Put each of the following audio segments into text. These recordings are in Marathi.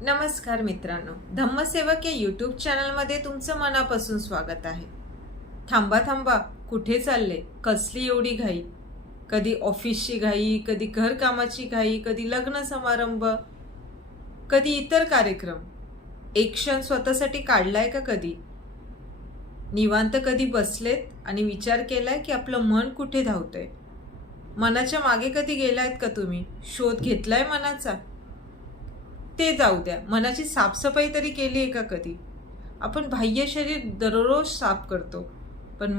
नमस्कार मित्रांनो, धम्मसेवक या यूट्यूब चॅनलमध्ये तुमचं मनापासून स्वागत आहे. थांबा थांबा, कुठे चालले? कसली एवढी घाई? कधी ऑफिसची घाई, कधी घरकामाची घाई, कधी लग्न समारंभ, कधी इतर कार्यक्रम. एक क्षण स्वतःसाठी काढलाय का कधी? निवांत कधी बसलेत आणि विचार केलाय की आपलं मन कुठे धावतंय? मनाच्या मागे कधी गेलायत का तुम्ही? शोध घेतलाय मनाचा? ते जाऊ द्या, मनाची साफसफाई तरी केली आहे का कधी? आपण बाह्य शरीर दररोज साफ करतो, पण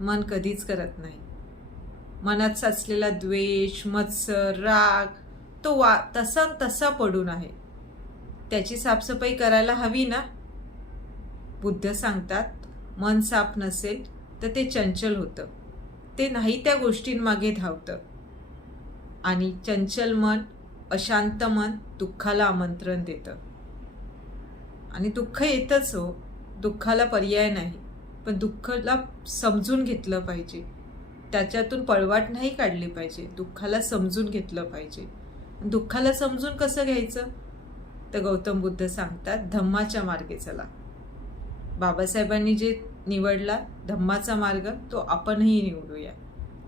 मन कधीच करत नाही. मनात साचलेला द्वेष, मत्सर, राग तो तसा तसा पडून आहे. त्याची साफसफाई करायला हवी ना. बुद्ध सांगतात, मन साफ नसेल तर ते चंचल होतं, ते नाही त्या गोष्टींमागे धावतं. आणि चंचल मन, अशांत मन दुःखाला आमंत्रण देतं. आणि दुःख येतच हो, दुःखाला पर्याय नाही. पण दुःखाला समजून घेतलं पाहिजे, त्याच्यातून पळवाट नाही काढली पाहिजे. दुःखाला समजून घेतलं पाहिजे. दुःखाला समजून कसं घ्यायचं? तर गौतम बुद्ध सांगतात, धम्माच्या मार्गे चला. बाबासाहेबांनी जे निवडला धम्माचा मार्ग, तो आपणही निवडूया.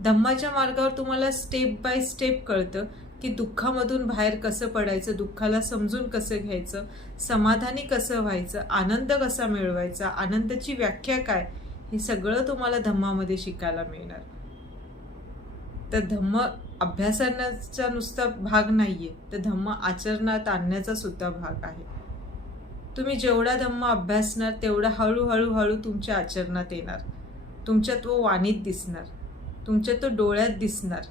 धम्माच्या मार्गावर तुम्हाला स्टेप बाय स्टेप कळतं की दुःखामधून बाहेर कसं पडायचं, दुःखाला समजून कसं घ्यायचं, समाधानी कसं व्हायचं, आनंद कसा मिळवायचा, आनंदाची व्याख्या काय, हे सगळं तुम्हाला धम्मामध्ये शिकायला मिळणार. तर धम्म अभ्यासाचा नुसता भाग नाहीये, तर धम्म आचरणात आणण्याचा सुद्धा भाग आहे. तुम्ही जेवढा धम्म अभ्यासणार तेवढा हळूहळू तुमच्या आचरणात येणार, तुमच्या तो वाणीत दिसणार, तुमच्या तो डोळ्यात दिसणार,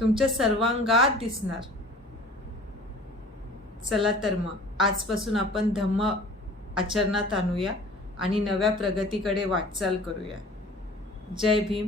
तुमच्या सर्वांगात दिसणार. चला तर मग आजपासून आपण धम्म आचरणात आणूया आणि नव्या प्रगतीकडे वाटचाल करूया. जय भीम.